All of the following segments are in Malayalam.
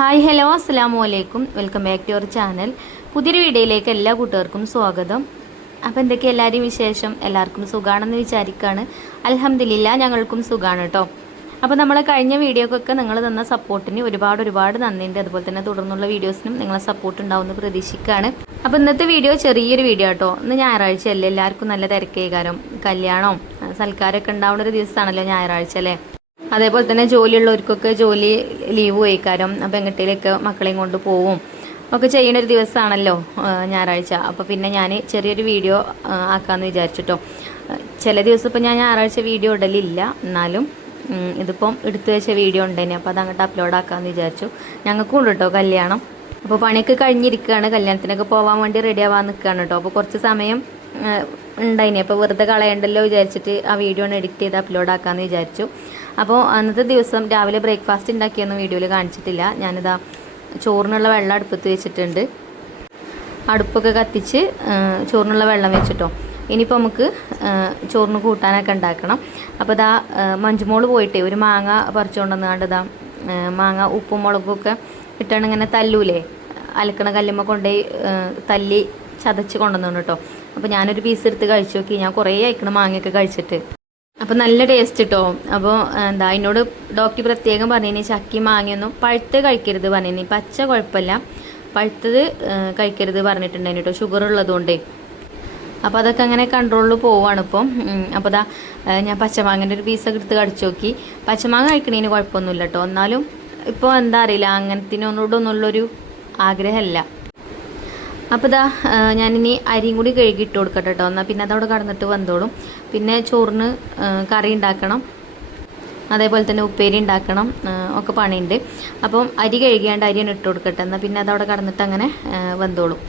ഹായ് ഹലോ അസ്സലാമു അലൈക്കും. Welcome back to your channel. പുതിയൊരു വീഡിയോയിലേക്ക് എല്ലാ കൂട്ടുകാർക്കും സ്വാഗതം. അപ്പോൾ എന്തൊക്കെ എല്ലാവരെയും വിശേഷം? എല്ലാവർക്കും സുഖമാണെന്ന് വിചാരിക്കുകയാണ്. അൽഹംദുലില്ലാ ഞങ്ങൾക്കും സുഖമാണ് കേട്ടോ. അപ്പോൾ നമ്മളെ കഴിഞ്ഞ വീഡിയോക്കൊക്കെ നിങ്ങൾ തന്ന സപ്പോർട്ടിന് ഒരുപാട് നന്ദിയുണ്ട്. അതുപോലെ തന്നെ തുടർന്നുള്ള വീഡിയോസിനും നിങ്ങളെ സപ്പോർട്ട് ഉണ്ടാവുമെന്ന് പ്രതീക്ഷിക്കുകയാണ്. അപ്പോൾ ഇന്നത്തെ വീഡിയോ ചെറിയൊരു വീഡിയോ കേട്ടോ. ഇന്ന് ഞായറാഴ്ച അല്ലേ, എല്ലാവർക്കും നല്ല തിരക്കേകാരം. കല്യാണം സൽക്കാരമൊക്കെ ഉണ്ടാവുന്ന ഒരു ദിവസമാണല്ലോ ഞായറാഴ്ച അല്ലേ. അതേപോലെ തന്നെ ജോലിയുള്ളവർക്കൊക്കെ ജോലി ലീവ് പോയിക്കാരം. അപ്പോൾ എങ്ങോട്ടേലൊക്കെ മക്കളെയും കൊണ്ട് പോവും ഒക്കെ ചെയ്യുന്നൊരു ദിവസമാണല്ലോ ഞായറാഴ്ച. അപ്പോൾ പിന്നെ ഞാൻ ചെറിയൊരു വീഡിയോ ആക്കാമെന്ന് വിചാരിച്ചിട്ടോ. ചില ദിവസം ഇപ്പോൾ ഞാൻ ഞായറാഴ്ച വീഡിയോ ഇടലില്ല, എന്നാലും ഇതിപ്പം എടുത്തു വെച്ച വീഡിയോ ഉണ്ടേനെ, അപ്പോൾ അത് അങ്ങോട്ട് അപ്ലോഡ് ആക്കാമെന്ന് വിചാരിച്ചു. ഞങ്ങൾക്കും ഉണ്ട് കേട്ടോ കല്യാണം. അപ്പോൾ പണിയൊക്കെ കഴിഞ്ഞിരിക്കുകയാണ്, കല്യാണത്തിനൊക്കെ പോകാൻ വേണ്ടി റെഡി ആവാൻ നിൽക്കുകയാണ് കേട്ടോ. അപ്പോൾ കുറച്ച് സമയം ഉണ്ടായിനി, അപ്പോൾ വെറുതെ കളയണ്ടല്ലോ വിചാരിച്ചിട്ട് ആ വീഡിയോ ഒന്ന് എഡിറ്റ് ചെയ്ത് അപ്ലോഡ് ആക്കാമെന്ന് വിചാരിച്ചു. അപ്പോൾ അന്നത്തെ ദിവസം രാവിലെ ബ്രേക്ക്ഫാസ്റ്റ് ഉണ്ടാക്കിയൊന്നും വീഡിയോയിൽ കാണിച്ചിട്ടില്ല. ഞാനിതാ ചോറിനുള്ള വെള്ളം അടുപ്പത്ത് വെച്ചിട്ടുണ്ട്. അടുപ്പൊക്കെ കത്തിച്ച് ചോറിനുള്ള വെള്ളം വെച്ചിട്ടോ. ഇനിയിപ്പോൾ നമുക്ക് ചോറിന് കൂട്ടാനൊക്കെ ഉണ്ടാക്കണം. അപ്പോൾ ഇതാ മഞ്ജുമോള് പോയിട്ടേ ഒരു മാങ്ങ പറിച്ചുകൊണ്ടുവന്ന് കണ്ടതാ. മാങ്ങ ഉപ്പും മുളകൊക്കെ ഇട്ടാണ് ഇങ്ങനെ തല്ലൂലേ, അലക്കണ കല്ലുമ്മ കൊണ്ടുപോയി തല്ലി ചതച്ച് കൊണ്ടുവന്നു കേട്ടോ. അപ്പോൾ ഞാനൊരു പീസ് എടുത്ത് കഴിച്ചു നോക്കി. ഞാൻ കുറേ അയക്കണം മാങ്ങയൊക്കെ കഴിച്ചിട്ട്. അപ്പോൾ നല്ല ടേസ്റ്റ് കിട്ടോ. അപ്പോൾ എന്താ എന്നോട് ഡോക്ടർ പ്രത്യേകം പറഞ്ഞിനി ചക്കി മാങ്ങയൊന്നും പഴുത്ത് കഴിക്കരുത് പറഞ്ഞിനി. പച്ച കുഴപ്പമില്ല, പഴുത്തത് കഴിക്കരുത് പറഞ്ഞിട്ടുണ്ടായിരുന്നു കേട്ടോ, ഷുഗർ ഉള്ളതുകൊണ്ടേ. അപ്പോൾ അതൊക്കെ അങ്ങനെ കൺട്രോളിൽ പോവാണ് ഇപ്പം. അപ്പോൾ ഇതാ ഞാൻ പച്ചമാങ്ങൻ്റെ ഒരു പീസൊക്കെ എടുത്ത് കടിച്ചു നോക്കി. പച്ചമാങ്ങ കഴിക്കണതിന് കുഴപ്പമൊന്നുമില്ല കേട്ടോ, എന്നാലും ഇപ്പോൾ എന്താ അറിയില്ല, അങ്ങനത്തിനൊന്നുള്ളൊരു ആഗ്രഹമല്ല. അപ്പോൾ ഇതാ ഞാനിനി അരിയും കൂടി കഴുകിയിട്ട് കൊടുക്കട്ടെ കേട്ടോ. എന്നാൽ പിന്നെ അതവിടെ കടന്നിട്ട് വന്നോളും. പിന്നെ ചോറിന് കറി ഉണ്ടാക്കണം, അതേപോലെ തന്നെ ഉപ്പേരി ഉണ്ടാക്കണം, ഒക്കെ പണിയുണ്ട്. അപ്പം അരി കഴുകിയാണ്ട് അരിയാണ് ഇട്ട് കൊടുക്കട്ടെ, എന്നാൽ പിന്നെ അതവിടെ കടന്നിട്ട് അങ്ങനെ വന്നോളും.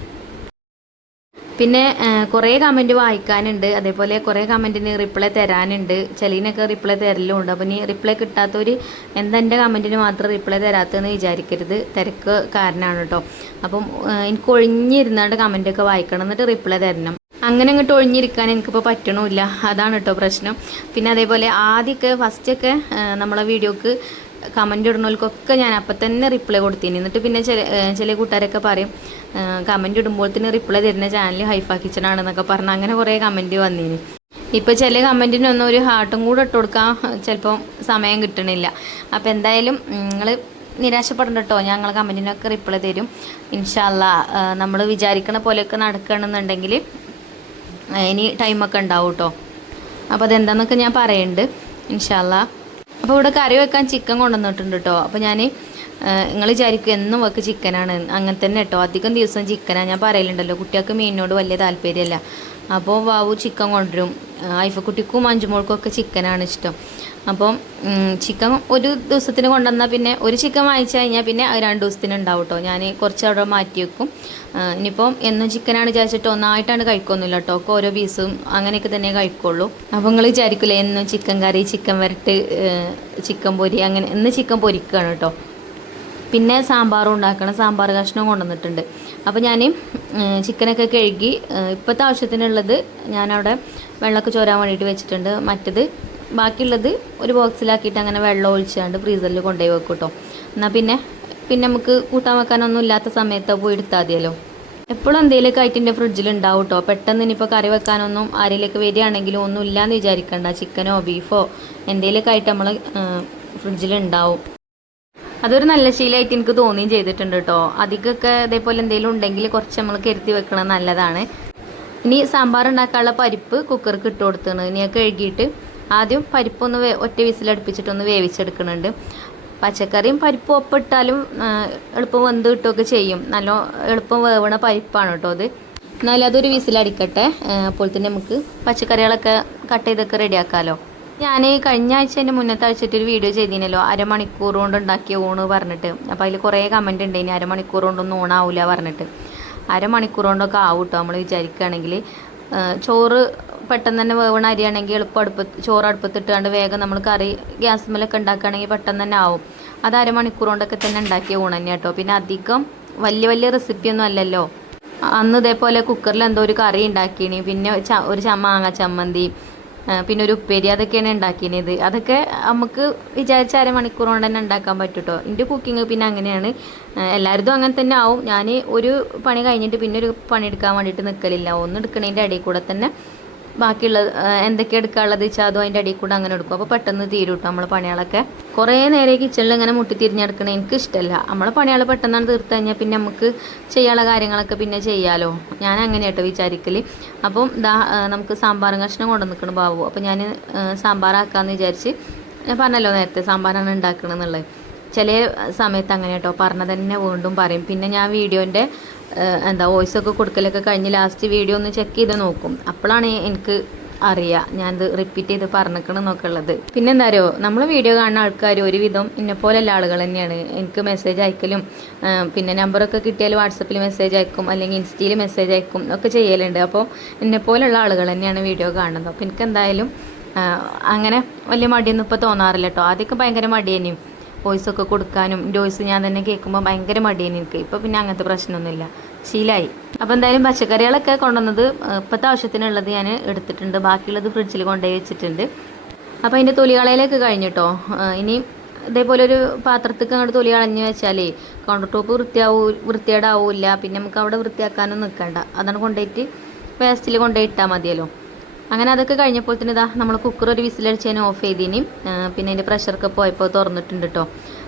പിന്നെ കുറേ കമൻറ്റ് വായിക്കാനുണ്ട്, അതേപോലെ കുറേ കമൻറ്റിന് റിപ്ലൈ തരാനുണ്ട്. ചിലതിനൊക്കെ റിപ്ലൈ തരലുമുണ്ട്. അപ്പോൾ ഇനി റിപ്ലൈ കിട്ടാത്തവർ എന്താ എൻ്റെ കമൻറ്റിന് മാത്രം റിപ്ലൈ തരാത്തതെന്ന് വിചാരിക്കരുത്, തിരക്ക് കാരണമാണ് കേട്ടോ. അപ്പം എനിക്ക് ഒഴിഞ്ഞിരുന്നാണ്ട് കമൻറ്റൊക്കെ വായിക്കണം, എന്നിട്ട് റിപ്ലൈ തരണം. അങ്ങനെ അങ്ങോട്ട് ഒഴിഞ്ഞിരിക്കാൻ എനിക്കിപ്പോൾ പറ്റണമില്ല, അതാണ് കേട്ടോ പ്രശ്നം. പിന്നെ അതേപോലെ ആദ്യമൊക്കെ ഫസ്റ്റൊക്കെ നമ്മളെ വീഡിയോക്ക് കമൻറ്റ് ഇടുന്നവർക്കൊക്കെ ഞാൻ അപ്പം തന്നെ റിപ്ലൈ കൊടുത്തിന്. എന്നിട്ട് പിന്നെ ചില കൂട്ടുകാരൊക്കെ പറയും കമൻറ്റ് ഇടുമ്പോൾ തന്നെ റിപ്ലൈ തരുന്ന ചാനൽ ഹൈഫ കിച്ചണാണെന്നൊക്കെ പറഞ്ഞ് അങ്ങനെ കുറേ കമൻറ്റ് വന്നിന്. ഇപ്പോൾ ചില കമൻറ്റിനൊന്നും ഒരു ഹാർട്ടും കൂടെ ഇട്ട് കൊടുക്കാൻ ചിലപ്പം സമയം കിട്ടണില്ല. അപ്പോൾ എന്തായാലും നിങ്ങൾ നിരാശപ്പെടണ്ട കേട്ടോ, ഞങ്ങൾ കമൻറ്റിനൊക്കെ റിപ്ലൈ തരും ഇൻഷാ അല്ലാ. നമ്മൾ വിചാരിക്കണ പോലെയൊക്കെ നടക്കുകയാണെന്നുണ്ടെങ്കിൽ ഇനി ടൈമൊക്കെ ഉണ്ടാവും കേട്ടോ. അപ്പോൾ അതെന്താണെന്നൊക്കെ ഞാൻ പറയുന്നുണ്ട് ഇൻഷാ അല്ലാ. അപ്പോൾ ഇവിടെ കറി വെക്കാൻ ചിക്കൻ കൊണ്ടുവന്നിട്ടുണ്ട് കേട്ടോ. അപ്പോൾ ഞാൻ നിങ്ങൾ വിചാരിക്കും എന്നും വെക്ക് ചിക്കനാണ്, അങ്ങനെ തന്നെ കേട്ടോ. അധികം ദിവസം ചിക്കനാണ്. ഞാൻ പറയലുണ്ടല്ലോ കുട്ടികൾക്ക് മീനിനോട് വലിയ താല്പര്യമല്ല. അപ്പോൾ വാവു ചിക്കൻ കൊണ്ടുവരും. ഐഫക്കുട്ടിക്കും മഞ്ജുമോൾക്കും ഒക്കെ ചിക്കനാണ് ഇഷ്ടം. അപ്പം ചിക്കൻ ഒരു ദിവസത്തിന് കൊണ്ടുവന്നാൽ പിന്നെ ഒരു ചിക്കൻ വാങ്ങിച്ചു കഴിഞ്ഞാൽ പിന്നെ 2 ദിവസത്തിന് ഉണ്ടാവും കേട്ടോ. ഞാൻ കുറച്ച് അവിടെ മാറ്റി വെക്കും. ഇനിയിപ്പം എന്നും ചിക്കനാണ് വിചാരിച്ചിട്ട് ഒന്നായിട്ടാണ് കഴിക്കൊന്നുമില്ല കേട്ടോ, ഒക്കെ ഓരോ പീസും അങ്ങനെയൊക്കെ തന്നെ കഴിക്കുള്ളൂ. അപ്പോൾ നിങ്ങൾ വിചാരിക്കില്ലേ എന്നും ചിക്കൻ കറി, ചിക്കൻ വരട്ട്, ചിക്കൻ പൊരി, അങ്ങനെ ഇന്ന് ചിക്കൻ പൊരിക്കുകയാണ് കേട്ടോ. പിന്നെ സാമ്പാറും ഉണ്ടാക്കണം, സാമ്പാർ കഷ്ണം കൊണ്ടുവന്നിട്ടുണ്ട്. അപ്പോൾ ഞാൻ ചിക്കനൊക്കെ കഴുകി ഇപ്പോഴത്തെ ആവശ്യത്തിനുള്ളത് ഞാനവിടെ വെള്ളമൊക്കെ ചോരാൻ വേണ്ടിയിട്ട് വെച്ചിട്ടുണ്ട്. മറ്റത് ബാക്കിയുള്ളത് ഒരു ബോക്സിലാക്കിയിട്ട് അങ്ങനെ വെള്ളം ഒഴിച്ചാണ്ട് ഫ്രീസറിൽ കൊണ്ടുപോയി വെക്കും കേട്ടോ. എന്നാൽ പിന്നെ നമുക്ക് കൂട്ടാൻ വെക്കാനൊന്നും ഇല്ലാത്ത സമയത്ത് പോയി എടുത്താൽ മതിയല്ലോ. എപ്പോഴും എന്തെങ്കിലുമൊക്കെ ആയിട്ട് എൻ്റെ ഫ്രിഡ്ജിൽ ഉണ്ടാവും കേട്ടോ. പെട്ടെന്ന് ഇനിയിപ്പോൾ കറി വെക്കാനൊന്നും ആരെങ്കിലൊക്കെ വരികയാണെങ്കിലും ഒന്നും ഇല്ലയെന്ന് വിചാരിക്കണ്ട. ചിക്കനോ ബീഫോ എന്തെങ്കിലുമൊക്കെ ആയിട്ട് നമ്മൾ ഫ്രിഡ്ജിലുണ്ടാവും. അതൊരു നല്ല ശീലമായിട്ട് എനിക്ക് തോന്നുകയും ചെയ്തിട്ടുണ്ട് കേട്ടോ. അധികമൊക്കെ ഇതേപോലെ എന്തെങ്കിലും ഉണ്ടെങ്കിൽ കുറച്ച് നമ്മൾ കരുതി വെക്കണം, നല്ലതാണ്. ഇനി സാമ്പാർ ഉണ്ടാക്കാനുള്ള പരിപ്പ് കുക്കർക്ക് ഇട്ട് കൊടുത്താണ്. ഇനി കഴുകിയിട്ട് ആദ്യം പരിപ്പൊന്ന് ഒറ്റ വിസിലടുപ്പിച്ചിട്ടൊന്ന് വേവിച്ചെടുക്കുന്നുണ്ട്. പച്ചക്കറിയും പരിപ്പും ഒപ്പിട്ടാലും എളുപ്പം വെന്ത് കിട്ടുകയൊക്കെ ചെയ്യും. നല്ല എളുപ്പം വേവണ പരിപ്പാണ് കേട്ടോ അത്. എന്നാലും അതൊരു വിസിലടിക്കട്ടെ, അപ്പോൾ തന്നെ നമുക്ക് പച്ചക്കറികളൊക്കെ കട്ട് ചെയ്തൊക്കെ റെഡിയാക്കാമല്ലോ. ഞാൻ കഴിഞ്ഞ ആഴ്ച എൻ്റെ മുന്നത്തെ ആഴ്ചയൊരു വീഡിയോ ചെയ്തിനല്ലോ, അരമണിക്കൂർ കൊണ്ട് ഉണ്ടാക്കിയ ഊണ് പറഞ്ഞിട്ട്. അപ്പോൾ അതിൽ കുറേ കമൻറ്റ് ഉണ്ട്, ഇനി അരമണിക്കൂർ കൊണ്ടൊന്നും ഊണാവില്ല പറഞ്ഞിട്ട്. അരമണിക്കൂർ കൊണ്ടൊക്കെ ആവും കേട്ടോ. നമ്മൾ വിചാരിക്കുകയാണെങ്കിൽ ചോറ് പെട്ടെന്ന് തന്നെ വേവണ അരിയാണെങ്കിൽ എളുപ്പം ചോറ് അടുപ്പത്തിട്ടാണ്ട് വേഗം നമ്മൾ കറി ഗ്യാസ്മേലൊക്കെ ഉണ്ടാക്കുകയാണെങ്കിൽ പെട്ടെന്ന് തന്നെ ആവും. അത് അരമണിക്കൂർ കൊണ്ടൊക്കെ തന്നെ ഉണ്ടാക്കിയ ഊണ് തന്നെ കേട്ടോ. പിന്നെ അധികം വലിയ റെസിപ്പിയൊന്നും അല്ലല്ലോ. അന്ന് ഇതേപോലെ കുക്കറിൽ എന്തോ ഒരു കറി ഉണ്ടാക്കിയിനി, പിന്നെ ഒരു മാങ്ങ ചമ്മന്തി, പിന്നെ ഒരു ഉപ്പേരി അതൊക്കെയാണ് ഉണ്ടാക്കിയത്. അതൊക്കെ നമുക്ക് വിചാരിച്ച അരമണിക്കൂർ കൊണ്ട് തന്നെ ഉണ്ടാക്കാൻ പറ്റും കേട്ടോ. എൻ്റെ കുക്കിംഗ് പിന്നെ അങ്ങനെയാണ്, എല്ലാവരും അങ്ങനെ തന്നെ ആവും. ഞാൻ ഒരു പണി കഴിഞ്ഞിട്ട് പിന്നെ ഒരു പണി എടുക്കാൻ വേണ്ടിയിട്ട് നിൽക്കലില്ല. ഒന്ന് എടുക്കണതിൻ്റെ ഇടയിൽ കൂടെ തന്നെ ബാക്കിയുള്ള എന്തൊക്കെ എടുക്കാനുള്ളത് വെച്ചാൽ അതും അതിൻ്റെ അടിയിൽ കൂടെ അങ്ങനെ എടുക്കും. അപ്പോൾ പെട്ടെന്ന് തീരും കേട്ടോ നമ്മളെ പണികളൊക്കെ. കുറേ നേരെ കിച്ചണിൽ ഇങ്ങനെ മുട്ടി തിരിഞ്ഞെടുക്കണേ എനിക്ക് ഇഷ്ടമല്ല. നമ്മളെ പണികൾ പെട്ടെന്നാണ് തീർത്ത് കഴിഞ്ഞാൽ പിന്നെ നമുക്ക് ചെയ്യാനുള്ള കാര്യങ്ങളൊക്കെ പിന്നെ ചെയ്യാമല്ലോ. ഞാൻ അങ്ങനെ കേട്ടോ വിചാരിക്കൽ. അപ്പം നമുക്ക് സാമ്പാർ കഷ്ണം കൊണ്ടു നിൽക്കണം ബാബു. അപ്പോൾ ഞാൻ സാമ്പാറാക്കാമെന്ന് വിചാരിച്ച്, ഞാൻ പറഞ്ഞല്ലോ നേരത്തെ സാമ്പാറാണ് ഉണ്ടാക്കണമെന്നുള്ളത്. ചില സമയത്ത് അങ്ങനെ കേട്ടോ പറഞ്ഞത് തന്നെ വീണ്ടും പറയും. പിന്നെ ഞാൻ വീഡിയോൻ്റെ വോയിസൊക്കെ കൊടുക്കലൊക്കെ കഴിഞ്ഞ് ലാസ്റ്റ് വീഡിയോ ഒന്ന് ചെക്ക് ചെയ്ത് നോക്കും. അപ്പോഴാണ് എനിക്ക് അറിയാം ഞാനത് റിപ്പീറ്റ് ചെയ്ത് പറഞ്ഞിരിക്കണമെന്നൊക്കെ ഉള്ളത്. പിന്നെ എന്താ അറിയോ, നമ്മൾ വീഡിയോ കാണുന്ന ആൾക്കാർ ഒരുവിധം എന്നെപ്പോലെയുള്ള ആളുകൾ തന്നെയാണ്. എനിക്ക് മെസ്സേജ് അയക്കലും പിന്നെ നമ്പറൊക്കെ കിട്ടിയാൽ വാട്സപ്പിൽ മെസ്സേജ് അയക്കും, അല്ലെങ്കിൽ ഇൻസ്റ്റയിൽ മെസ്സേജ് അയക്കും ഒക്കെ ചെയ്യലുണ്ട്. അപ്പോൾ എന്നെപ്പോലെയുള്ള ആളുകൾ തന്നെയാണ് വീഡിയോ കാണുന്നത്. അപ്പോൾ എനിക്ക് എന്തായാലും അങ്ങനെ വലിയ മടിയൊന്നും ഇപ്പോൾ തോന്നാറില്ല കേട്ടോ. ആദ്യമൊക്കെ ഭയങ്കര മടിയേനും വോയിസൊക്കെ കൊടുക്കാനും വോയിസ് ഞാൻ തന്നെ കേൾക്കുമ്പോൾ ഭയങ്കര മടിയേനും എനിക്ക്. ഇപ്പോൾ പിന്നെ അങ്ങനത്തെ പ്രശ്നമൊന്നുമില്ല, ശീലമായി. അപ്പോൾ എന്തായാലും പച്ചക്കറികളൊക്കെ കൊണ്ടുവന്നത് ഇപ്പോഴത്തെ ആവശ്യത്തിനുള്ളത് ഞാൻ എടുത്തിട്ടുണ്ട്. ബാക്കിയുള്ളത് ഫ്രിഡ്ജിൽ കൊണ്ടുപോയി വെച്ചിട്ടുണ്ട്. അപ്പോൾ അതിൻ്റെ തൊലി കളയിലേക്ക് കഴിഞ്ഞിട്ടോ. ഇനി ഇതേപോലെ ഒരു പാത്രത്തേക്ക് അങ്ങോട്ട് തൊലി കളഞ്ഞ് വെച്ചാലേ കൗണ്ടർ ടോപ്പ് വൃത്തികേടാവില്ല. പിന്നെ നമുക്ക് അവിടെ വൃത്തിയാക്കാനും നിൽക്കണ്ട. അതാണ് കൊണ്ടുപോയിട്ട് വേസ്റ്റിൽ കൊണ്ടുപോയി ഇട്ടാൽ മതിയല്ലോ. അങ്ങനെ അതൊക്കെ കഴിഞ്ഞപ്പോൾ തന്നെ നമ്മൾ കുക്കർ ഒരു വിസിലടിച്ച് ഓഫ് ചെയ്തിനി. പിന്നെ അതിൻ്റെ പ്രഷറൊക്കെ പോയപ്പോൾ തുറന്നിട്ടുണ്ട് കേട്ടോ.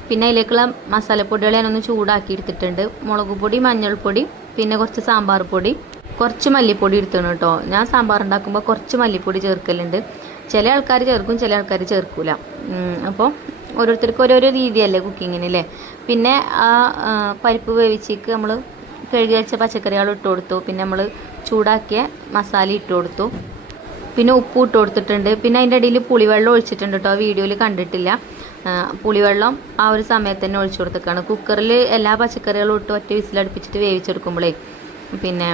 പിന്നെ അതിലേക്കുള്ള മസാലപ്പൊടികൾ ഞാനൊന്ന് ചൂടാക്കി എടുത്തിട്ടുണ്ട്. മുളക് പൊടി, മഞ്ഞൾപ്പൊടി, പിന്നെ കുറച്ച് സാമ്പാർ പൊടി, കുറച്ച് മല്ലിപ്പൊടി എടുത്തിട്ടുണ്ട് കേട്ടോ. ഞാൻ സാമ്പാർ ഉണ്ടാക്കുമ്പോൾ കുറച്ച് മല്ലിപ്പൊടി ചേർക്കലുണ്ട്. ചില ആൾക്കാർ ചേർക്കും, ചില ആൾക്കാർ ചേർക്കൂല. അപ്പോൾ ഓരോരുത്തർക്കും ഓരോരോ രീതിയല്ലേ കുക്കിങ്ങിനല്ലേ. പിന്നെ ആ പരിപ്പ് വേവിച്ചേക്ക് നമ്മൾ കഴുകി വെച്ച പച്ചക്കറികൾ ഇട്ട് കൊടുത്തു. പിന്നെ നമ്മൾ ചൂടാക്കിയ മസാല ഇട്ട് കൊടുത്തു. പിന്നെ ഉപ്പ് ഇട്ട് കൊടുത്തിട്ടുണ്ട്. പിന്നെ അതിൻ്റെ ഇടയിൽ പുളിവെള്ളം ഒഴിച്ചിട്ടുണ്ട് കേട്ടോ. വീഡിയോയിൽ കണ്ടിട്ടില്ല. പുളിവെള്ളം ആ ഒരു സമയത്ത് തന്നെ ഒഴിച്ചു കൊടുത്തേക്കാണ്. കുക്കറിൽ എല്ലാ പച്ചക്കറികളും ഇട്ട് ഒറ്റ വിസിലടുപ്പിച്ചിട്ട് വേവിച്ചെടുക്കുമ്പോഴേ പിന്നെ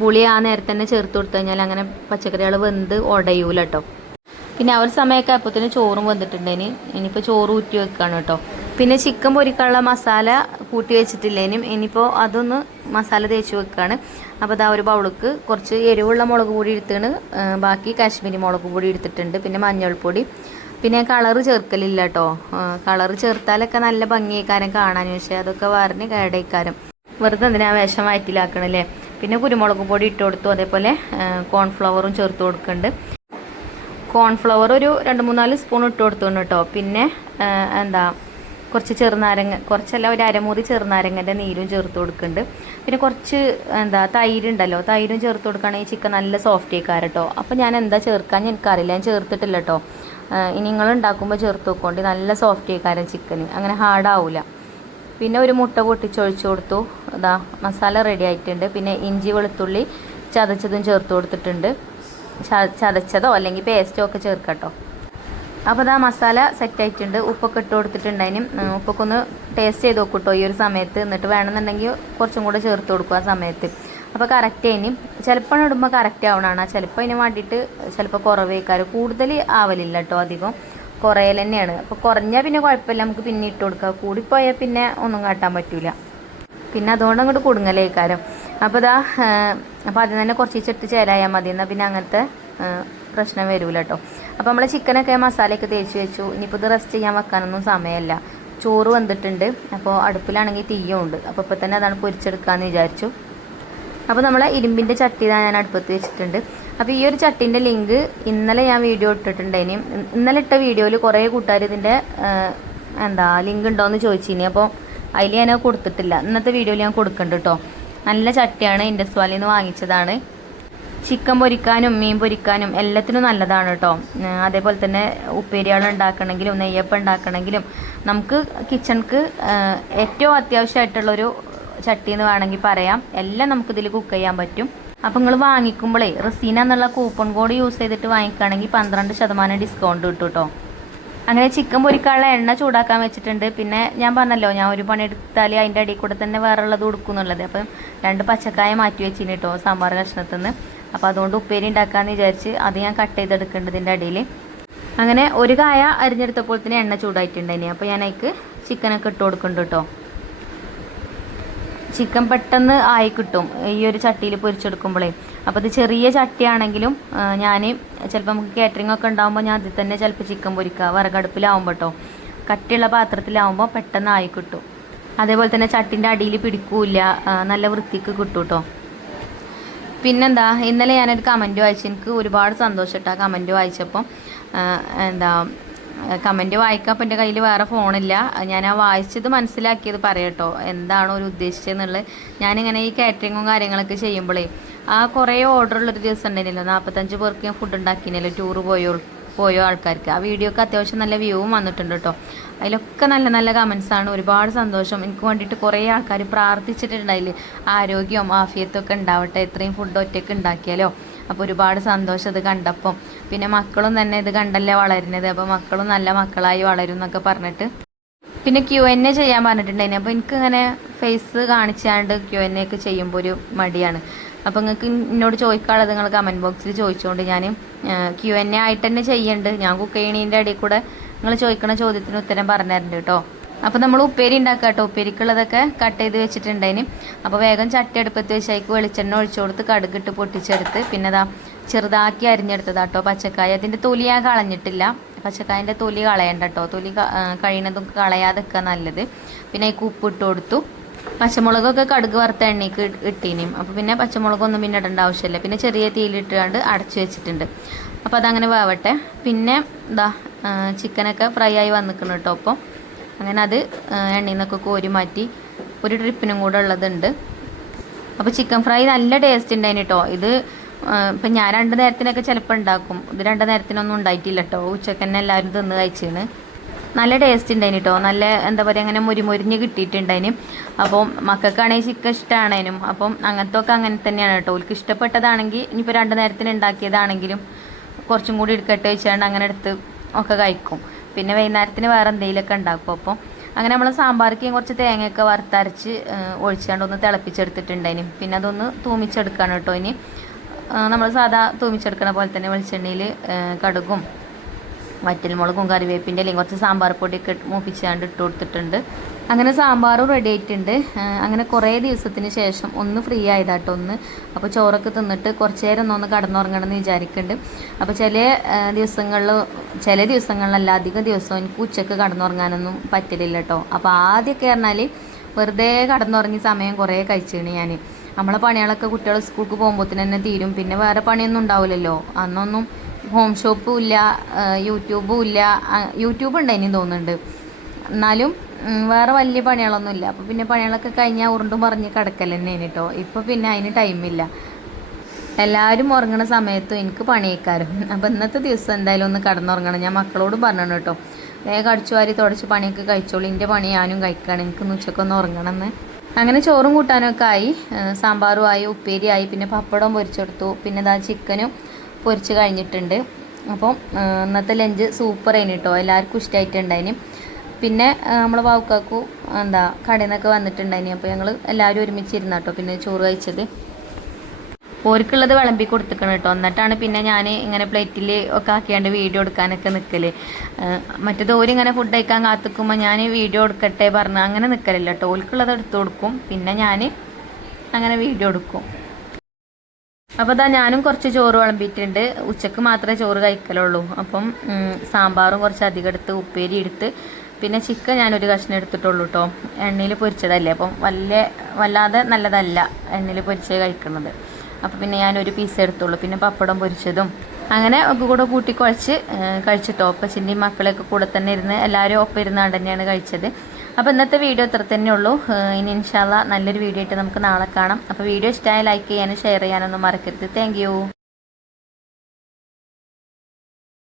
പുളി ആ നേരത്തെ തന്നെ ചേർത്ത് കൊടുത്തു കഴിഞ്ഞാൽ അങ്ങനെ പച്ചക്കറികൾ വെന്ത് ഉടയൂല കേട്ടോ. പിന്നെ ആ ഒരു സമയമൊക്കെ അപ്പോഴത്തേന് ചോറും വന്നിട്ടുണ്ടേന്. ഇനിയിപ്പോൾ ചോറ് ഊറ്റി വെക്കുകയാണ് കേട്ടോ. പിന്നെ ചിക്കൻ പൊരിക്കാനുള്ള മസാല കൂട്ടി വെച്ചിട്ടില്ലേനും ഇനിയിപ്പോൾ അതൊന്ന് മസാല തേച്ച് വെക്കുകയാണ്. അപ്പോൾ അതാ ഒരു ബൗൾക്ക് കുറച്ച് എരിവുള്ള മുളക് പൊടി എടുത്തിട്ട് ബാക്കി കാശ്മീരി മുളക് പൊടി എടുത്തിട്ടുണ്ട്. പിന്നെ മഞ്ഞൾപ്പൊടി. പിന്നെ കളറ് ചേർക്കലില്ല കേട്ടോ. കളറ് ചേർത്താലൊക്കെ നല്ല ഭംഗിയേക്കാരം കാണാൻ. പക്ഷേ അതൊക്കെ പറഞ്ഞ് കേടേക്കാരം, വെറുതെ എന്തിനാ വേഷം വയറ്റിലാക്കണല്ലേ. പിന്നെ കുരുമുളക് പൊടി ഇട്ട് കൊടുത്തു. അതേപോലെ കോൺഫ്ലവറും ചേർത്ത് കൊടുക്കുന്നുണ്ട്. കോൺഫ്ലവർ ഒരു 2-3-4 സ്പൂൺ ഇട്ട് കൊടുത്തുണ്ട് കേട്ടോ. പിന്നെ കുറച്ച് ചെറുനാരങ്ങ, കുറച്ചല്ല ഒരു അരമുറി ചെറുനാരങ്ങൻ്റെ നീരും ചേർത്ത് കൊടുക്കുന്നുണ്ട്. പിന്നെ കുറച്ച് തൈര് ഉണ്ടല്ലോ, തൈരും ചേർത്ത് കൊടുക്കുകയാണെങ്കിൽ ചിക്കൻ നല്ല സോഫ്റ്റ് ആയിക്കാരം കേട്ടോ. അപ്പോൾ ഞാൻ എന്താ ചേർക്കാൻ എനിക്കറിയില്ല, ഞാൻ ചേർത്തിട്ടില്ല കേട്ടോ. ഇനി നിങ്ങൾ ഉണ്ടാക്കുമ്പോൾ ചേർത്ത് വെക്കൊണ്ട് നല്ല സോഫ്റ്റ് ആയിക്കാരം ചിക്കന്, അങ്ങനെ ഹാർഡാവില്ല. പിന്നെ ഒരു മുട്ട പൊട്ടിച്ചൊഴിച്ച് കൊടുത്തു. മസാല റെഡി ആയിട്ടുണ്ട്. പിന്നെ ഇഞ്ചി വെളുത്തുള്ളി ചതച്ചതും ചേർത്ത് കൊടുത്തിട്ടുണ്ട്. ചതച്ചതോ അല്ലെങ്കിൽ പേസ്റ്റോ ഒക്കെ ചേർക്കട്ടോ. അപ്പോൾ മസാല സെറ്റ് ആയിട്ടുണ്ട്. ഉപ്പൊക്കെ ഇട്ട് കൊടുത്തിട്ടുണ്ട്. അതിന് ഉപ്പൊക്കെ ഒന്ന് ടേസ്റ്റ് ചെയ്ത് നോക്കൂട്ടോ ഈ ഒരു സമയത്ത്. എന്നിട്ട് വേണമെന്നുണ്ടെങ്കിൽ കുറച്ചും കൂടെ ചേർത്ത് കൊടുക്കും ആ സമയത്ത്. അപ്പോൾ കറക്റ്റ് അതിന് ചിലപ്പോൾ ഇടുമ്പോൾ കറക്റ്റ് ആവണമാണ്. ചിലപ്പോൾ അതിന് വേണ്ടിയിട്ട് ചിലപ്പോൾ കുറവേക്കാറ്, കൂടുതൽ ആവലില്ല കേട്ടോ. അധികം കുറയൽ തന്നെയാണ്. അപ്പോൾ കുറഞ്ഞാൽ പിന്നെ കുഴപ്പമില്ല, നമുക്ക് പിന്നെ ഇട്ട് കൊടുക്കുക. കൂടിപ്പോയാൽ പിന്നെ ഒന്നും കാട്ടാൻ പറ്റില്ല. പിന്നെ അതുകൊണ്ട് അങ്ങോട്ട് കുടുങ്ങലേക്കാരം. അപ്പോൾ അപ്പോൾ അതിൽ തന്നെ കുറച്ച് ഇട്ട് ചേരായാൽ മതി. എന്നാൽ പിന്നെ അങ്ങനത്തെ പ്രശ്നം വരില്ല കേട്ടോ. അപ്പോൾ നമ്മൾ ചിക്കനൊക്കെ മസാലയൊക്കെ തേച്ച് വെച്ചു. ഇനിയിപ്പോൾ ഇത് റെസ്റ്റ് ചെയ്യാൻ വെക്കാനൊന്നും സമയമല്ല. ചോറ് വന്നിട്ടുണ്ട്. അപ്പോൾ അടുപ്പിലാണെങ്കിൽ തീയും ഉണ്ട്. അപ്പോൾ ഇപ്പോൾ തന്നെ അതാണ് പൊരിച്ചെടുക്കാമെന്ന് വിചാരിച്ചു. അപ്പോൾ നമ്മൾ ഇരുമ്പിൻ്റെ ചട്ടി ഞാൻ അടുപ്പത്ത് വെച്ചിട്ടുണ്ട്. അപ്പോൾ ഈ ഒരു ചട്ടീൻ്റെ ലിങ്ക് ഇന്നലെ ഞാൻ വീഡിയോ ഇട്ടിട്ടുണ്ടായിനി. ഇന്നലെ ഇട്ട വീഡിയോയിൽ കുറേ കൂട്ടുകാർ ഇതിൻ്റെ ലിങ്ക് ഉണ്ടോയെന്ന് ചോദിച്ചിനി. അപ്പോൾ അതിൽ ഞാൻ കൊടുത്തിട്ടില്ല. ഇന്നത്തെ വീഡിയോയിൽ ഞാൻ കൊടുക്കുന്നുണ്ട് കേട്ടോ. നല്ല ചട്ടിയാണ്, ഇൻഡസ് വാലിയിൽ നിന്ന് വാങ്ങിച്ചതാണ്. ചിക്കൻ പൊരിക്കാനും മീൻ പൊരിക്കാനും എല്ലാത്തിനും നല്ലതാണ് കേട്ടോ. അതേപോലെ തന്നെ ഉപ്പേരികൾ ഉണ്ടാക്കണമെങ്കിലും നെയ്യപ്പം ഉണ്ടാക്കണമെങ്കിലും നമുക്ക് കിച്ചണിക്ക് ഏറ്റവും അത്യാവശ്യമായിട്ടുള്ളൊരു ചട്ടി എന്ന് വേണമെങ്കിൽ പറയാം. എല്ലാം നമുക്കിതിൽ കുക്ക് ചെയ്യാൻ പറ്റും. അപ്പോൾ നിങ്ങൾ വാങ്ങിക്കുമ്പോഴേ റസീന എന്നുള്ള കൂപ്പൺ കോഡ് യൂസ് ചെയ്തിട്ട് വാങ്ങിക്കുകയാണെങ്കിൽ 12% ഡിസ്കൗണ്ട് കിട്ടും കേട്ടോ. അങ്ങനെ ചിക്കൻ പൊരിക്കാനുള്ള എണ്ണ ചൂടാക്കാൻ വെച്ചിട്ടുണ്ട്. പിന്നെ ഞാൻ പറഞ്ഞല്ലോ, ഞാൻ ഒരു പണി എടുത്താൽ അതിൻ്റെ അടിയിൽ കൂടെ തന്നെ വേറെ ഉള്ളത് കൊടുക്കും എന്നുള്ളത്. അപ്പം 2 പച്ചക്കായ മാറ്റി വെച്ചിന് കേട്ടോ സാമ്പാർ കഷ്ണത്തിൽ നിന്ന്. അപ്പോൾ അതുകൊണ്ട് ഉപ്പേരി ഉണ്ടാക്കാമെന്ന് വിചാരിച്ച് അത് ഞാൻ കട്ട് ചെയ്തെടുക്കേണ്ടതിൻ്റെ അടിയിൽ. അങ്ങനെ ഒരു കായ അരിഞ്ഞെടുത്തപ്പോൾ തന്നെ എണ്ണ ചൂടായിട്ടുണ്ടായിനി. അപ്പോൾ ഞാൻ അതിക്ക് ചിക്കനൊക്കെ ഇട്ട് കൊടുക്കുന്നുണ്ട് കേട്ടോ. ചിക്കൻ പെട്ടെന്ന് ആയി കിട്ടും ഈ ഒരു ചട്ടിയിൽ പൊരിച്ചെടുക്കുമ്പോഴേ. അപ്പോൾ ഇത് ചെറിയ ചട്ടിയാണെങ്കിലും ഞാൻ ചിലപ്പോൾ നമുക്ക് കാറ്ററിംഗ് ഒക്കെ ഉണ്ടാകുമ്പോൾ ഞാൻ അതിൽ തന്നെ ചിലപ്പോൾ ചിക്കൻ പൊരിക്കുക, വിറകടുപ്പിലാവുമ്പോൾ കേട്ടോ. കട്ടിയുള്ള പാത്രത്തിലാവുമ്പോൾ പെട്ടെന്ന് ആയി കിട്ടും. അതേപോലെ തന്നെ ചട്ടിൻ്റെ അടിയിൽ പിടിക്കൂല, നല്ല വൃത്തിക്ക് കിട്ടും കേട്ടോ. പിന്നെന്താ, ഇന്നലെ ഞാനൊരു കമൻറ്റ് വായിച്ചു, എനിക്ക് ഒരുപാട് സന്തോഷം കേട്ടോ. കമൻറ്റ് വായിച്ചപ്പോൾ എന്താ കമൻറ്റ് വായിക്കാൻ അപ്പം എൻ്റെ കയ്യിൽ വേറെ ഫോണില്ല, ഞാൻ ആ വായിച്ചത് മനസ്സിലാക്കിയത് പറയട്ടോ, എന്താണോ ഒരു ഉദ്ദേശിച്ചതെന്നുള്ളത്. ഞാനിങ്ങനെ ഈ കാറ്ററിങ്ങും കാര്യങ്ങളൊക്കെ ചെയ്യുമ്പോഴേ കുറേ ഓർഡറുള്ളൊരു ദിവസം ഉണ്ടായിരുന്നല്ലോ, 45 പേർക്ക് ഞാൻ ഫുഡ് ഉണ്ടാക്കിനല്ലോ, ടൂറ് പോയോ ആൾക്കാർക്ക്. ആ വീഡിയോക്ക് അത്യാവശ്യം നല്ല വ്യൂവും വന്നിട്ടുണ്ട് കേട്ടോ. അതിലൊക്കെ നല്ല നല്ല കമൻസാണ്, ഒരുപാട് സന്തോഷം. എനിക്ക് വേണ്ടിയിട്ട് കുറേ ആൾക്കാർ പ്രാർത്ഥിച്ചിട്ടുണ്ടായില്ലേ, ആരോഗ്യവും ആഫിയത്തൊക്കെ ഉണ്ടാവട്ടെ, ഇത്രയും ഫുഡ് ഒറ്റയ്ക്ക് ഉണ്ടാക്കിയാലോ. അപ്പോൾ ഒരുപാട് സന്തോഷം ഇത് കണ്ടപ്പം. പിന്നെ മക്കളും തന്നെ ഇത് കണ്ടല്ലേ വളരുന്നത്, അപ്പോൾ മക്കളും നല്ല മക്കളായി വളരും എന്നൊക്കെ പറഞ്ഞിട്ട്. പിന്നെ Q&A ചെയ്യാൻ പറഞ്ഞിട്ടുണ്ടായിരുന്നു. അപ്പോൾ എനിക്കിങ്ങനെ ഫേസ് കാണിച്ചാണ്ട് Q&A ഒക്കെ ചെയ്യുമ്പോൾ ഒരു മടിയാണ്. അപ്പോൾ നിങ്ങൾക്ക് എന്നോട് ചോദിക്കാനുള്ളത് നിങ്ങൾ കമൻറ്റ് ബോക്സിൽ ചോദിച്ചുകൊണ്ട് ഞാൻ Q&A ആയിട്ട് തന്നെ ചെയ്യുന്നുണ്ട്. ഞാൻ കുക്ക് ചെയ്യണതിൻ്റെ ഇടയിൽ കൂടെ നിങ്ങൾ ചോദിക്കുന്ന ചോദ്യത്തിന് ഉത്തരം പറഞ്ഞു തരുന്നുണ്ട് കേട്ടോ. അപ്പോൾ നമ്മൾ ഉപ്പേരി ഉണ്ടാക്കുക കേട്ടോ. ഉപ്പേരിക്കുള്ളതൊക്കെ കട്ട് ചെയ്ത് വെച്ചിട്ടുണ്ടായിന്. അപ്പോൾ വേഗം ചട്ടി അടുപ്പത്ത് വെച്ച് അതിലേക്ക് വെളിച്ചെണ്ണ ഒഴിച്ചു കൊടുത്ത് കടുകിട്ട് പൊട്ടിച്ചെടുത്ത് പിന്നെ അതാ ചെറുതാക്കി അരിഞ്ഞെടുത്തതാട്ടോ പച്ചക്കായ. അതിൻ്റെ തൊലി ഞാൻ കളഞ്ഞിട്ടില്ല, പച്ചക്കായൻ്റെ തൊലി കളയണ്ട കേട്ടോ, തൊലി കഴിയുന്നതും കളയാതൊക്കെ നല്ലത്. പിന്നെ അതിലേക്ക് ഉപ്പിട്ട് കൊടുത്തു. പച്ചമുളകൊക്കെ കടുക് വറുത്ത എണ്ണയ്ക്ക് ഇട്ടീനും. അപ്പോൾ പിന്നെ പച്ചമുളകൊന്നും പിന്നെ ഇടേണ്ട ആവശ്യമില്ല. പിന്നെ ചെറിയ തീയിലിട്ടുകൊണ്ട് അടച്ചു വെച്ചിട്ടുണ്ട്. അപ്പോൾ അതങ്ങനെ വേവട്ടെ. പിന്നെ ഇതാ ചിക്കനൊക്കെ ഫ്രൈ ആയി വന്നിക്കണം കേട്ടോ. അപ്പോൾ അങ്ങനെ അത് എണ്ണയിൽ നിന്നൊക്കെ കോരി മാറ്റി ഒരു ട്രിപ്പിനും കൂടെ ഉള്ളതുണ്ട്. അപ്പോൾ ചിക്കൻ ഫ്രൈ നല്ല ടേസ്റ്റ് ഉണ്ടായിന് കേട്ടോ. ഇത് ഇപ്പം ഞാൻ 2 നേരത്തിനൊക്കെ ചിലപ്പോൾ ഉണ്ടാക്കും, ഇത് 2 നേരത്തിനൊന്നും ഉണ്ടായിട്ടില്ല കേട്ടോ. ഉച്ചക്ക് തന്നെ എല്ലാവരും തിന്ന് കഴിച്ചാണ്. നല്ല ടേസ്റ്റ് ഉണ്ടായിന് കേട്ടോ. നല്ല എന്താ പറയുക, അങ്ങനെ മുരിഞ്ഞ് കിട്ടിയിട്ടുണ്ടായിന്. അപ്പം മക്കൾക്കാണെങ്കിൽ ചിക്കൻ ഇഷ്ടമാണേനും. അപ്പം അങ്ങനത്തെ ഒക്കെ അങ്ങനെ തന്നെയാണ് കേട്ടോ. ഓൾക്ക് ഇഷ്ടപ്പെട്ടതാണെങ്കിൽ ഇനിയിപ്പോൾ 2 നേരത്തിന് ഉണ്ടാക്കിയതാണെങ്കിലും കുറച്ചും കൂടി എടുക്കട്ടെ വെച്ചാണ്ട് അങ്ങനെ എടുത്ത് ഒക്കെ കഴിക്കും. പിന്നെ വൈകുന്നേരത്തിന് വേറെ എന്തെങ്കിലുമൊക്കെ ഉണ്ടാക്കും. അപ്പോൾ അങ്ങനെ നമ്മൾ സാമ്പാർക്ക് കുറച്ച് തേങ്ങയൊക്കെ വറുത്തരച്ച് ഒഴിച്ചാണ്ട് ഒന്ന് തിളപ്പിച്ചെടുത്തിട്ടുണ്ടായിന്. പിന്നെ അതൊന്ന് തൂമിച്ചെടുക്കുകയാണ് കേട്ടോ. ഇനി നമ്മൾ സാധാ തൂമിച്ചെടുക്കണ പോലെ തന്നെ വെളിച്ചെണ്ണയിൽ കടുകും വറ്റൽമുളകും കറിവേപ്പിൻ്റെ അല്ലെങ്കിൽ കുറച്ച് സാമ്പാർ പൊടിയൊക്കെ മൂപ്പിച്ചാണ്ട് ഇട്ട് കൊടുത്തിട്ടുണ്ട്. അങ്ങനെ സാമ്പാറും റെഡി ആയിട്ടുണ്ട്. അങ്ങനെ കുറേ ദിവസത്തിന് ശേഷം ഒന്ന് ഫ്രീ ആയതാട്ടോ ഒന്ന്. അപ്പോൾ ചോറൊക്കെ തിന്നിട്ട് കുറച്ച് നേരം ഒന്ന് കടന്നുറങ്ങണമെന്ന് വിചാരിക്കുന്നുണ്ട്. അപ്പോൾ ചില ദിവസങ്ങളിലല്ല അധികം ദിവസവും എനിക്ക് ഉച്ചക്ക് കടന്നുറങ്ങാനൊന്നും പറ്റില്ല കേട്ടോ. അപ്പോൾ ആദ്യമൊക്കെ പറഞ്ഞാൽ വെറുതെ കടന്നുറങ്ങി സമയം കുറേ കഴിച്ചാണ് ഞാൻ. നമ്മളെ പണികളൊക്കെ കുട്ടികൾ സ്കൂൾക്ക് പോകുമ്പോഴത്തേന് തന്നെ തീരും. പിന്നെ വേറെ പണിയൊന്നും ഉണ്ടാവില്ലല്ലോ. അന്നൊന്നും ഹോം ഷോപ്പും ഇല്ല, യൂട്യൂബും ഇല്ല. യൂട്യൂബ് ഉണ്ടായിനി തോന്നുന്നുണ്ട്, എന്നാലും വേറെ വലിയ പണികളൊന്നും ഇല്ല. അപ്പോൾ പിന്നെ പണികളൊക്കെ കഴിഞ്ഞാൽ ഉരുണ്ടും പറഞ്ഞ് കിടക്കൽ തന്നെയാണ് കേട്ടോ. ഇപ്പോൾ പിന്നെ അതിന് ടൈമില്ല. എല്ലാവരും ഉറങ്ങണ സമയത്തും എനിക്ക് പണിയേക്കാരും. അപ്പോൾ ഇന്നത്തെ ദിവസം എന്തായാലും ഒന്ന് കടന്നുറങ്ങണം. ഞാൻ മക്കളോട് പറഞ്ഞു കേട്ടോ, വേഗം അടിച്ചു വാരി തുടച്ച് പണിയൊക്കെ കഴിച്ചോളൂ, എൻ്റെ പണി ഞാനും കഴിക്കുകയാണ്, എനിക്കൊന്ന് ഉച്ചക്കൊന്ന് ഉറങ്ങണമെന്ന്. അങ്ങനെ ചോറും കൂട്ടാനൊക്കെ ആയി, സാമ്പാറും ആയി, ഉപ്പേരി ആയി, പിന്നെ പപ്പടം പൊരിച്ചെടുത്തു. പിന്നെ ഇതാ ചിക്കനും പൊരിച്ച് കഴിഞ്ഞിട്ടുണ്ട്. അപ്പം ഇന്നത്തെ ലഞ്ച് സൂപ്പർ ആയിന് കേട്ടോ, എല്ലാവർക്കും ഇഷ്ടമായിട്ടുണ്ടായിന്. പിന്നെ നമ്മൾ വാവുക്കാക്കു കടയിൽ നിന്നൊക്കെ വന്നിട്ടുണ്ടായിന്. അപ്പോൾ ഞങ്ങൾ എല്ലാവരും ഒരുമിച്ചിരുന്ന കേട്ടോ പിന്നെ ചോറ് കഴിച്ചത്. ഓർക്കുള്ളത് വിളമ്പി കൊടുത്തിക്കണം കേട്ടോ. എന്നിട്ടാണ് പിന്നെ ഞാൻ ഇങ്ങനെ പ്ലേറ്റിൽ ഒക്കെ ആക്കിയാണ്ട് വീഡിയോ എടുക്കാനൊക്കെ നിൽക്കൽ. മറ്റേത് ഓരിങ്ങനെ ഫുഡ് കഴിക്കാൻ കാത്തിക്കുമ്പോൾ ഞാൻ വീഡിയോ എടുക്കട്ടെ പറഞ്ഞ് അങ്ങനെ നിൽക്കലില്ല കേട്ടോ. ഓർക്കുള്ളത് എടുത്തു കൊടുക്കും, പിന്നെ ഞാൻ അങ്ങനെ വീഡിയോ എടുക്കും. അപ്പോൾ അതാ ഞാനും കുറച്ച് ചോറ് വിളമ്പിയിട്ടുണ്ട്. ഉച്ചക്ക് മാത്രമേ ചോറ് കഴിക്കലുള്ളൂ. അപ്പം സാമ്പാറും കുറച്ച് അധികം എടുത്ത് ഉപ്പേരി എടുത്ത് പിന്നെ ചിക്കൻ ഞാനൊരു കഷ്ണം എടുത്തിട്ടുള്ളൂ കേട്ടോ. എണ്ണയിൽ പൊരിച്ചതല്ലേ, അപ്പം വല്ലാതെ നല്ലതല്ല എണ്ണയിൽ പൊരിച്ചത് കഴിക്കുന്നത്. അപ്പോൾ പിന്നെ ഞാനൊരു പീസ് എടുത്തുള്ളൂ. പിന്നെ പപ്പടം പൊരിച്ചതും അങ്ങനെ ഒക്കെ കൂടെ കൂട്ടി കുഴച്ച് കഴിച്ചിട്ടോ. അപ്പച്ചിൻ്റെയും മക്കളെയൊക്കെ കൂടെ തന്നെ ഇരുന്ന് എല്ലാവരും ഒപ്പം ഇരുന്നാണ്ട് തന്നെയാണ് കഴിച്ചത്. അപ്പോൾ ഇന്നത്തെ വീഡിയോ ഇത്ര തന്നെ ഉള്ളൂ. ഇനി ഇൻഷാ അല്ലാഹ് നല്ലൊരു വീഡിയോ ആയിട്ട് നമുക്ക് നാളെ കാണാം. അപ്പോൾ വീഡിയോ ഇഷ്ടമായി ലൈക്ക് ചെയ്യാനും ഷെയർ ചെയ്യാനൊന്നും മറക്കരുത്. Thank you.